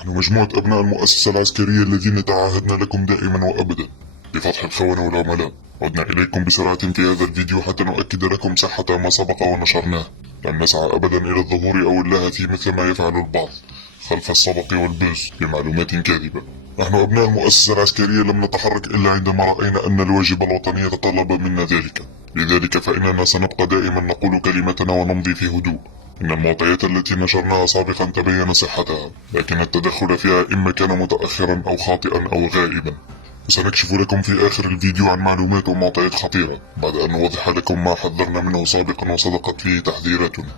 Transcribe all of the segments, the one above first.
نحن مجموعة أبناء المؤسسة العسكرية الذين تعاهدنا لكم دائما وأبدا بفتح الخونة والعملاء. عدنا إليكم بسرعة في هذا الفيديو حتى نؤكد لكم صحة ما سبق ونشرناه. لن نسعى أبدا إلى الظهور أو اللهث مثل ما يفعل البعض خلف الصبق والبوز بمعلومات كاذبة. نحن أبناء المؤسسة العسكرية لم نتحرك إلا عندما رأينا أن الواجب الوطني يتطلب منا ذلك، لذلك فإننا سنبقى دائما نقول كلمتنا ونمضي في هدوء. إن المعطيات التي نشرناها سابقا تبين صحتها، لكن التدخل فيها إما كان متأخرا أو خاطئا أو غائبا. وسنكشف لكم في آخر الفيديو عن معلومات ومعطيات خطيرة بعد أن نوضح لكم ما حذرنا منه سابقا وصدقت فيه تحذيراتنا.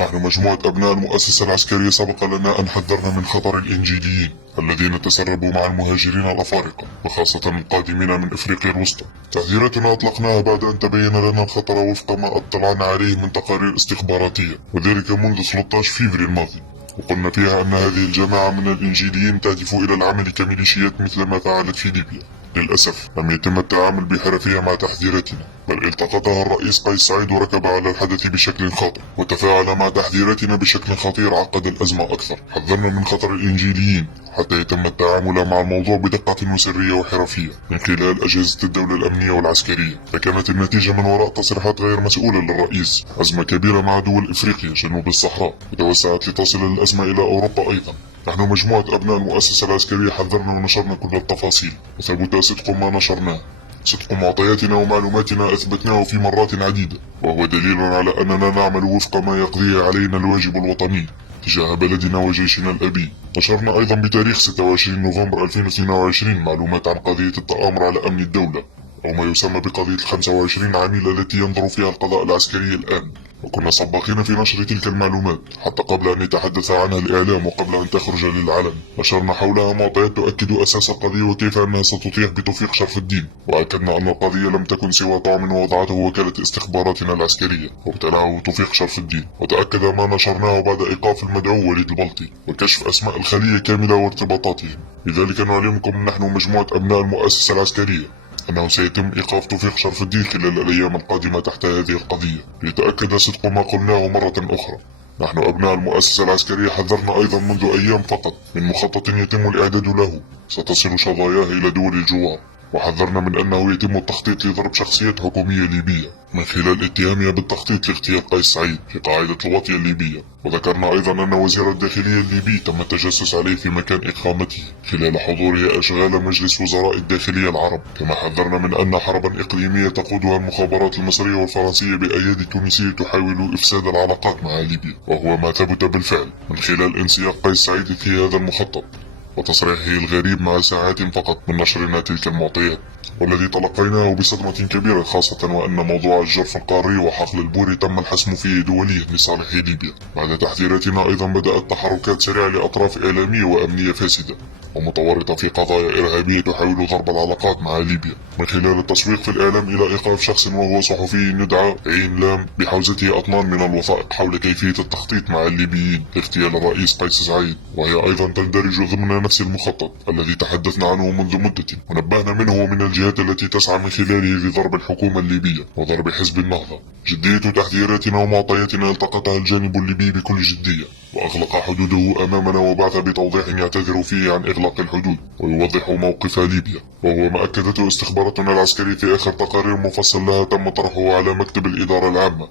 نحن مجموعة أبناء المؤسسة العسكرية سبق لنا أن حذرنا من خطر الإنجيليين الذين تسربوا مع المهاجرين الأفارقة وخاصة القادمين من إفريقيا الوسطى. تحذيراتنا أطلقناها بعد أن تبين لنا الخطر وفق ما اطلعنا عليه من تقارير استخباراتية، وذلك منذ 13 فبراير الماضي، وقلنا فيها أن هذه الجماعة من الإنجيليين تهدف إلى العمل كميليشيات مثل ما فعلت في ليبيا. للأسف لم يتم التعامل بحرفية مع تحذيراتنا، بل التقطها الرئيس قيس سعيد وركب على الحدث بشكل خاطئ وتفاعل مع تحذيراتنا بشكل خطير عقد الأزمة أكثر. حذرنا من خطر الإنجيليين حتى يتم التعامل مع الموضوع بدقة وسرية وحرفية من خلال أجهزة الدولة الأمنية والعسكرية. فكانت النتيجة من وراء تصريحات غير مسؤولة للرئيس أزمة كبيرة مع دول إفريقيا جنوب الصحراء، وتوسعت لتصل الأزمة إلى أوروبا أيضا. نحن مجموعة أبناء المؤسسة العسكرية حذرنا ونشرنا كل التفاصيل، وثبت صدق ما نشرناه. صدق معطياتنا ومعلوماتنا أثبتناه في مرات عديدة، وهو دليل على أننا نعمل وفق ما يقضي علينا الواجب الوطني تجاه بلدنا وجيشنا الأبي. نشرنا أيضا بتاريخ 26 نوفمبر 2022 معلومات عن قضية التآمر على أمن الدولة، أو ما يسمى بقضية 25 عميل التي ينظر فيها القضاء العسكري الآن. وكنا سباقين في نشر تلك المعلومات حتى قبل أن يتحدث عنها الإعلام وقبل أن تخرج للعلن. نشرنا حولها معطيات تؤكد أساس القضية وكيف أنها ستطيح بتوفيق شرف الدين، وأكدنا أن القضية لم تكن سوى طعم وضعته وكالة استخباراتنا العسكرية وابتلعه توفيق شرف الدين. وتأكد ما نشرناه بعد إيقاف المدعو وليد البلطي وكشف أسماء الخلية كاملة وارتباطاتهم. لذلك نعلمكم نحن مجموعة أبناء المؤسسة العسكرية أنه سيتم إيقاف توفيق شرف الدين خلال الأيام القادمة تحت هذه القضية، ليتأكد صدق ما قلناه مرة أخرى. نحن أبناء المؤسسة العسكرية حذرنا أيضا منذ أيام فقط من مخطط يتم الإعداد له ستصل شظاياه إلى دول الجوار، وحذرنا من أنه يتم التخطيط لضرب شخصيات حكومية ليبية من خلال اتهامها بالتخطيط لاغتيال قيس سعيد في قاعدة الواطية الليبية. وذكرنا أيضا أن وزير الداخلية الليبي تم التجسس عليه في مكان إقامته خلال حضوره أشغال مجلس وزراء الداخلية العرب. كما حذرنا من أن حربا إقليمية تقودها المخابرات المصرية والفرنسية بأيادي تونسية تحاول إفساد العلاقات مع ليبيا، وهو ما ثبت بالفعل من خلال انسياق قيس سعيد في هذا المخطط وتصريحه الغريب مع ساعات فقط من نشرنا تلك المعطيات، والذي تلقيناه بصدمة كبيرة، خاصة وأن موضوع الجرف القاري وحقل البوري تم الحسم فيه دوليا لصالح ليبيا. بعد تحذيراتنا أيضا بدأت تحركات سريعة لأطراف إعلامية وأمنية فاسدة ومتورطة في قضايا إرهابية تحاول ضرب العلاقات مع ليبيا من خلال التسويق في الإعلام إلى إيقاف شخص وهو صحفي يدعى عين لام بحوزته أطنان من الوثائق حول كيفية التخطيط مع الليبيين لاغتيال الرئيس قيس سعيد، وهي أيضا تندرج ضمن نفس المخطط الذي تحدثنا عنه منذ مدة ونبهنا منه من الجهات التي تسعى من خلاله لضرب الحكومة الليبية وضرب حزب النهضة. جدية تحذيراتنا ومعطياتنا التقطها الجانب الليبي بكل جدية وأغلق حدوده أمامنا، وبعث بتوضيح يعتذر فيه عن إغلاق الحدود ويوضح موقف ليبيا، وهو ما أكدته استخباراتنا العسكرية في آخر تقارير مفصل لها تم طرحه على مكتب الإدارة العامة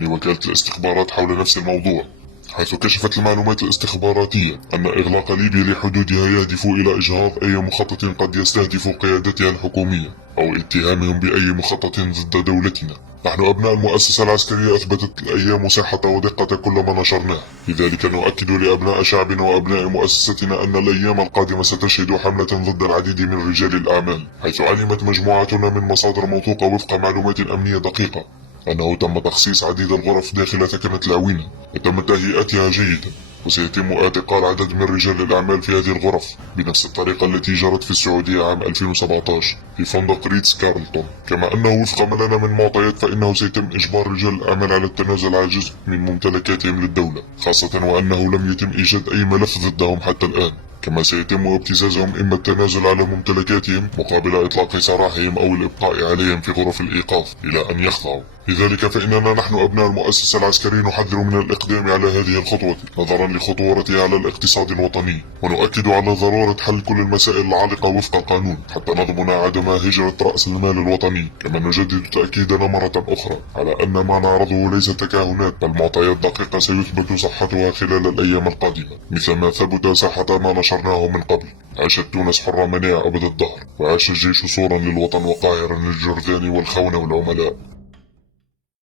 لوكالة الاستخبارات حول نفس الموضوع، حيث كشفت المعلومات الاستخباراتية أن إغلاق ليبيا لحدودها يهدف إلى إجهاض أي مخطط قد يستهدف قيادتها الحكومية أو اتهامهم بأي مخطط ضد دولتنا. نحن أبناء المؤسسة العسكرية أثبتت الأيام صحة ودقة كل ما نشرناه، لذلك نؤكد لأبناء شعبنا وأبناء مؤسستنا أن الأيام القادمة ستشهد حملة ضد العديد من رجال الأعمال، حيث علمت مجموعتنا من مصادر موثوقة وفق معلومات أمنية دقيقة أنه تم تخصيص عديد الغرف داخل ثكنة العوينة وتم تهيئتها جيدا، وسيتم اعتقال عدد من رجال الأعمال في هذه الغرف بنفس الطريقة التي جرت في السعودية عام 2017 في فندق ريتز كارلتون. كما أنه وفق ما لنا من معطيات فإنه سيتم إجبار رجال الأعمال على التنازل عن جزء من ممتلكاتهم للدولة، خاصة وأنه لم يتم إيجاد أي ملف ضدهم حتى الآن. كما سيتم ابتزازهم إما التنازل على ممتلكاتهم مقابل إطلاق سراحهم أو الإبقاء عليهم في غرف الإيقاف إلى أن يخضعوا لذلك فإننا نحن أبناء المؤسسة العسكرية نحذر من الإقدام على هذه الخطوة نظرا لخطورتها على الاقتصاد الوطني، ونؤكد على ضرورة حل كل المسائل العالقة وفق القانون حتى نضمن عدم هجرة رأس المال الوطني. كما نجدد تأكيدنا مرة أخرى على أن ما نعرضه ليس تكهنات بل معطيات دقيقة سيثبت صحتها خلال الأيام القادمة، مثل ما ثبت صحة ما نشرناه من قبل. عاشت تونس حرة منيعة أبد الدهر، وعاش الجيش صورا للوطن وقاهرا للجرذان والخونة والعملاء.